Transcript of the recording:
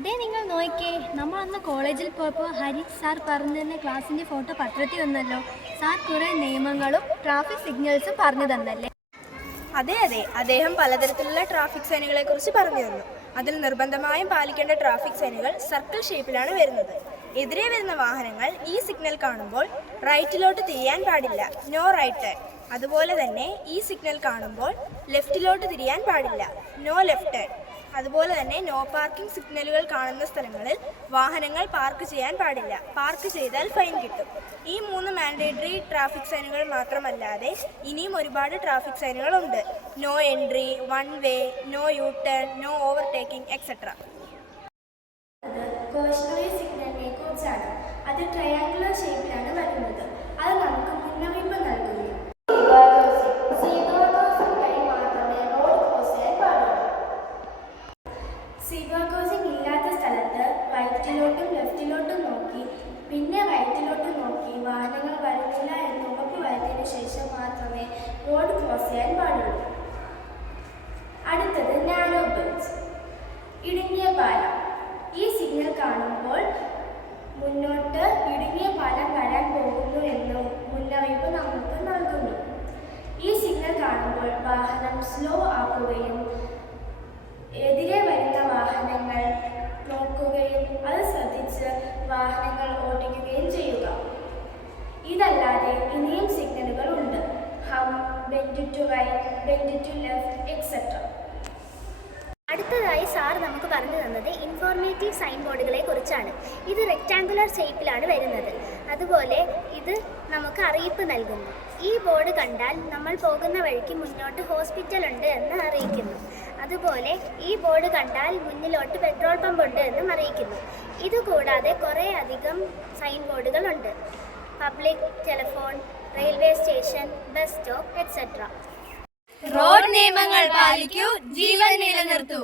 നിങ്ങൾ നോക്കിക്കേ, നമ്മൾ അന്ന് കോളേജിൽ പോയപ്പോൾ ഹരി സാർ പറഞ്ഞു തന്നെ ക്ലാസ്സിൻ്റെ ഫോട്ടോ പത്രത്തിൽ വന്നല്ലോ. സാർ കുറേ നിയമങ്ങളും ട്രാഫിക് സിഗ്നൽസും പറഞ്ഞു തന്നല്ലേ? അതെ, അദ്ദേഹം പലതരത്തിലുള്ള ട്രാഫിക് സൈനുകളെ കുറിച്ച് പറഞ്ഞു തന്നു. അതിൽ നിർബന്ധമായും പാലിക്കേണ്ട ട്രാഫിക് സൈനുകൾ സർക്കിൾ ഷേപ്പിലാണ് വരുന്നത്. എതിരെ വരുന്ന വാഹനങ്ങൾ ഈ സിഗ്നൽ കാണുമ്പോൾ റൈറ്റിലോട്ട് തിരിയാൻ പാടില്ല, നോ റൈറ്റ് ടേൺ. അതുപോലെ തന്നെ ഈ സിഗ്നൽ കാണുമ്പോൾ ലെഫ്റ്റിലോട്ട് തിരിയാൻ പാടില്ല, നോ ലെഫ്റ്റ് ടേൺ. അതുപോലെ തന്നെ നോ പാർക്കിംഗ് സിഗ്നലുകൾ കാണുന്ന സ്ഥലങ്ങളിൽ വാഹനങ്ങൾ പാർക്ക് ചെയ്യാൻ പാടില്ല, പാർക്ക് ചെയ്താൽ ഫൈൻ കിട്ടും. ഈ 3 മാൻഡേറ്ററി ട്രാഫിക് സൈനുകൾ മാത്രമല്ലാതെ ഇനിയും ഒരുപാട് ട്രാഫിക് സൈനുകളുണ്ട്. No entry, one way, no U turn, no overtaking etcetera. Cautionary സിഗ്നലിനെ കുറിച്ചാണ്. അത് ട്രയാങ്കുലർ ഷേപ്പിലാണ് വരുന്നത്. അത് നമുക്ക് മുന്നറിയിപ്പ് നൽകുന്നു. സീബ്ര ക്രോസിംഗ് ഇല്ലാത്ത സ്ഥലത്ത് റൈറ്റിലോട്ടും ലെഫ്റ്റിലോട്ടും നോക്കി പിന്നെ റൈറ്റിലോട്ട് നോക്കി വാഹനങ്ങൾ വരുന്നില്ല എന്ന് ഉറപ്പ് വരുത്തിയതിനു ശേഷം മാത്രമേ റോഡ് ക്രോസ് ചെയ്യാൻ പാടുള്ളൂ. അടുത്തത് നാരോ ബ്രിഡ്ജ്, ഇടുങ്ങിയ പാലം. ഈ സിഗ്നൽ കാണുമ്പോൾ മുന്നോട്ട് ഇടുങ്ങിയ പാലം വരാൻ പോകുന്നു എന്ന മുന്നറിയിപ്പ് നമുക്ക് നൽകുന്നു. ഈ സിഗ്നൽ കാണുമ്പോൾ വാഹനം സ്ലോ ആക്കുകയും എതിരെ വരുന്ന വാഹനങ്ങൾ നോക്കുകയും അത് ശ്രദ്ധിച്ച് വാഹനങ്ങൾ ഓടിക്കുകയും ചെയ്യുക. ഇതല്ലാതെ ഇനിയും സിഗ്നലുകൾ ഉണ്ട്. Hmm, bend to right, bend to left etcetera. അടുത്തതായി സാർ നമുക്ക് പറഞ്ഞു തന്നത് ഇൻഫോർമേറ്റീവ് സൈൻ ബോർഡുകളെ കുറിച്ചാണ്. ഇത് റെക്റ്റാങ്കുലർ ഷേപ്പിലാണ് വരുന്നത്. അതുപോലെ ഇത് നമുക്ക് അറിയിപ്പ് നൽകുന്നു. ഈ ബോർഡ് കണ്ടാൽ നമ്മൾ പോകുന്ന വഴിക്ക് മുന്നോട്ട് ഹോസ്പിറ്റൽ ഉണ്ട് എന്ന് അറിയിക്കുന്നു. അതുപോലെ ഈ ബോർഡ് കണ്ടാൽ മുന്നിലോട്ട് പെട്രോൾ പമ്പ് ഉണ്ട് എന്നും അറിയിക്കുന്നു. ഇതുകൂടാതെ കുറേ അധികം സൈൻ ബോർഡുകളുണ്ട്. Public, telephone, railway station, bus stop etcetera. Road നിയമങ്ങൾ പാലിക്കൂ, ജീവൻ നിലനിർത്തൂ.